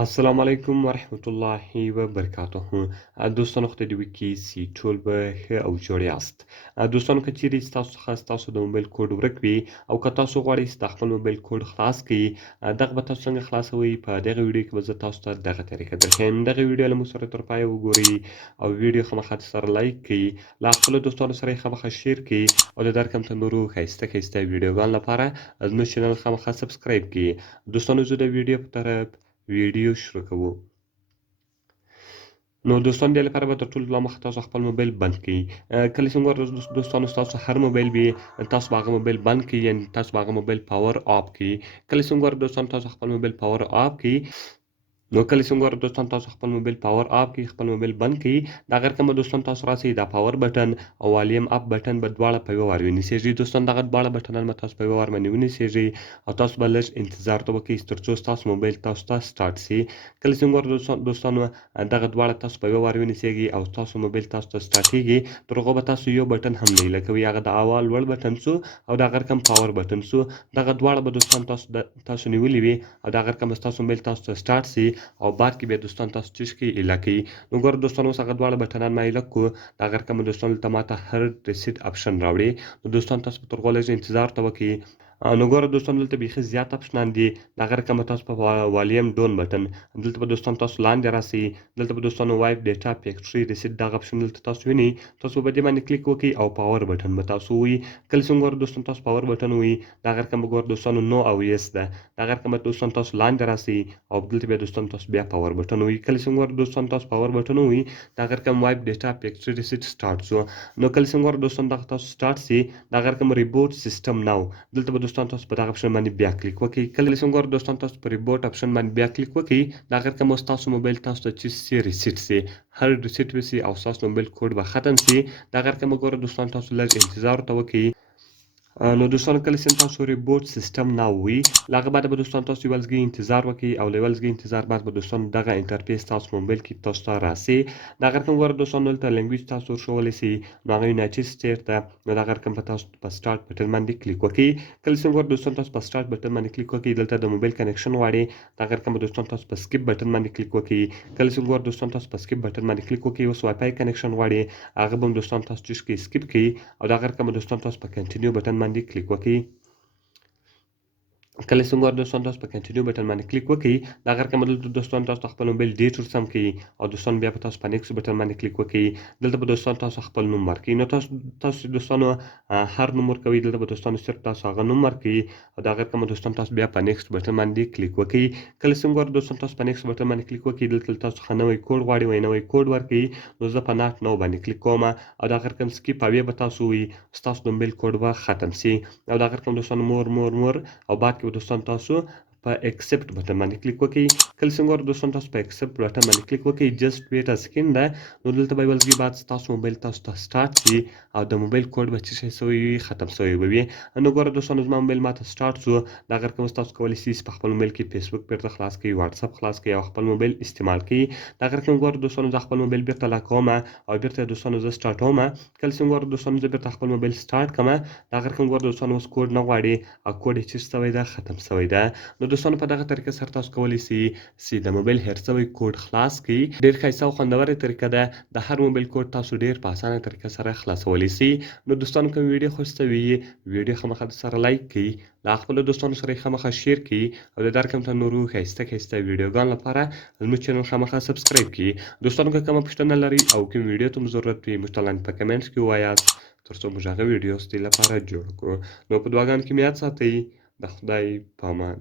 السلام علیکم ورحمت الله وبرکاته. دوستانو خدای دې وکړي چې ټول به ښه او جوړ یاست. دوستانو که چیرې ستاسو څخه ستاسو د موبایل کوډ ورک وي او که تاسو غواړئ چې د خپل موبایل کوډ خلاص کړئ، دغه به تاسو څنګه خلاصوئ. په دغه ویډیو کې به زه تاسو ته دغه طریقه درښیم. دغه ویډیو له موږ سره تر پایه وګورئ او ویډیو خامخا سره لایک کړئ، له خپلو دوستانو سره یې خامخا شیر کړئ او د درکم ته نورو ښایسته ویډیوګانو لپاره زموږ چینل خامخا سبسکرایب کړئ. دوستانو زه د ویډیو په طرف ویډیو شروع کوو. نو دوستان دې لپاره به تر ټولو مخکې تاسو خپل موبایل بند کړئ. کله چې موږ دوستانو ستاسو هر موبایل وي، تاسو به هغه موبایل بند کړئ، یعنې تاسو به هغه موبایل پاور آف کړئ. کله چې موږ دوستانو تاسو خپل موبایل پاور آف کړئ، نو کله چې موږ دوستان تاسو خپل موبایل پاور آف کړئ، خپل موبایل بند کړئ، د هغه رقم به دوستان تاسو راسئ دا پاور بټن او والیم اپ بټن به دواړه په یوه وار ونیسئ. دوستان دغه دواړه بټنان به تاسو په یوه وار باندې ونیسئ او تاسو به لږ انتظار ته وکړئ تر څو ستاسو موبایل تاسو ته سټارټ شي. کله چې موږ دوستانو دغه دواړه تاسو په یوه وار ونیسئ او تاسو موبایل تاسو ته سټارټېږي، تر هغو به تاسو یو بټن هم نه لکوئ، هغه د اول لوړ بټن سو او د هغه رقم پاور بټن سو. دغه دواړه به دوستان تاسو نیولي وي او د هغه رقم به ستاسو موبایل تاسو ته سټارټ شي او بعد کې به دوستان تاسو چیش کې ایله کوي. نو ګور دوستان اوس هغه دواړه بټنان ما ایله کړو، د هغه رقم دوستان دلته ماته هر ریسیټ اپشن راوړي. نو دوستان تاسو په تر هغو لږ انتظار ته وکړئ. نو ګوره دوستان دلته بیخي زیات اپشنان دي. د هغه رقم تاسو په والیم ډون بټن دلته به دوستان تاسو لاندې راسئ. دلته به دوستانو وایپ ډیټا فیکټري ریسیټ دغه اپشن دلته تاسو وینئ. تاسو به دې باندې کلیک وکړئ او پاور بټن به تاسو ووهئ. کله چې ګوره دوستان تاسو پاور بټن ووهئ، د هغه رقم به ګوره دوستانو نو او یس ده. د هغه رقم دوستان تاسو لاندې راسئ او دلته بیا دوستان تاسو بیا پاور بټن ووهئ. کله چې ګوره دوستان تاسو پاور بټن ووهئ، د هغه رقم وایپ ډیټا فیکټري ریسیټ سټارټ شو. نو کله چې ګوره دوستان دغه تاسو سټارټ شي، د هغه رقم ریبوټ سیسټم ناو دلته به دوستان تاسو په دغه اپشن باندې بیا کلیک وکړئ. کله چې ګوره دوستان تاسو په ریبوټ اپشن باندې بیا کلیک وکړئ، د هغه رقم اوس تاسو موبایل تاسو ته چی سي ریسیټ سي، هر ریسیټ وسي او ستاسو موبایل کوډ به ختم سي. د هغه رقم ګوره دوستان تاسو لږ انتظار ته وکړئ. نو دوستانو کله چې تاسو ریبوټ سیسټم نه وي، له هغه بعد به دوستان تاسو یو لږ انتظار وکړئ او له یو لږ انتظار بعد به دوستان دغه انټرفیس تاسو موبایل کې تاسو ته راسي. د هغه رقم ګوره دوستانو دلته لینګویج تاسو ورښولی سي، نو هغه یونایټډ سټیټ ده. نو د هغه رقم په تاسو په سټارټ بټن باندې کلیک وکړئ. کله چې ګوره دوستان تاسو په سټارټ بټن باندې کلیک وکړئ، دلته د موبایل کنیکشن غواړي، د هغه رقم به دوستان تاسو په سکیپ بټن باندې کلیک وکړئ. کله چې ګوره دوستان تاسو په سکیپ بټن باندې کلیک وکړئ، اوس وای فای کنیکشن غواړي، هغه به دوستان تاسو چیش کې سکیپ کړئ او د هغه رقم به دوستان تاسو په کنټینیو بټن باندې کلیک وکړئ. کله چې ګوره دوستان تاسو په کنټینیو بټن باندې کلیک وکړئ، د هغه رقم دلته دوستان تاسو خپل موبایل ډیټ ورسم کړئ او دوستان بیا په تاسو په نیکسټ بټن باندې کلیک وکړئ. دلته به دوستان تاسو خپل نوم ورکړئ. نو تاسو دوستانو هر نوم ورکوئ، دلته به دوستانو صرف تاسو هغه نوم ورکړئ او د هغه رقم دوستان تاسو بیا په نیکسټ بټن باندې کلیک وکړئ. کله چې ګوره دوستان تاسو په نیکسټ بټن باندې کلیک وکړئ، دلته تاسو څخه نوی کوډ غواړي، وایي نوی کوډ ورکړئ. نو زه په ناټ نو باندې کلیک کوم او د هغه رقم سکیپ اوې به تاسو ووایي، ستاسو د موبایل کوډ به ختم سي او د هغه رقم دوستانو مور او بعد کې به دوستان تاسو په اکسپټ بټن باندې کلیک وکړئ. کله چې ګوره دوستان تاسو په اکسپټ بټن باندې کلیک وکړئ، جسټ ویټ ا سکند ده. نو دلته به یو لږ بعد ستاسو موبایل تاسو ته سټارټ شي او د موبایل کوډ به څه شی سوی وي، ختم سوی به وي. نو ګوره دوستانو زما موبایل ماته سټارټ شو. د هغه رقم تاسو کولی شئ په خپل موبایل کې فیسبوک بیرته خلاص کړئ، واتساپ خلاص کړئ او خپل موبایل استعمال کړئ. د هغه رقم ګوره دوستانو زه خپل موبایل بیرته لاکوم او بیرته دوستانو زه سټارټوم. کله چې ګوره دوستانو زه بیرته خپل موبایل سټارټ کړم، د هغه رقم ګوره دوستانو اوس کوډ نه غواړي او کوډ یې چیرته سوی ده، ختم سوی ده. نو دوستانو په دغه طریقه سره تاسو کولی شئ چې د موبایل هیر سوی کوډ خلاص کړئ. ډېر ښایسته او خوندوره طریقه ده. د هر موبایل کوډ تاسو ډېر په اسانه طریقه سره خلاصولی شئ. نو دوستانو که ویډیو خوښ شوي وي، ویډیو خامخا سره لایک کړئ، له خپلو دوستانو سره یې خامخا شیر کړئ او د درکم ته نورو ښایسته ویډیوګانو لپاره زموږ چینل خامخا سبسکرایب کړئ. دوستانو که کومه پوښتنه لرئ او کوم ویډیو ته مو ضرورت وي، موږ ته لاندې په کمنټس کې ووایاست تر څو موږ هغه ویډیو ستاسو لپاره جوړ کړو. نو په دعاګانو کې مې یاد ساتئ. د خدای په امان.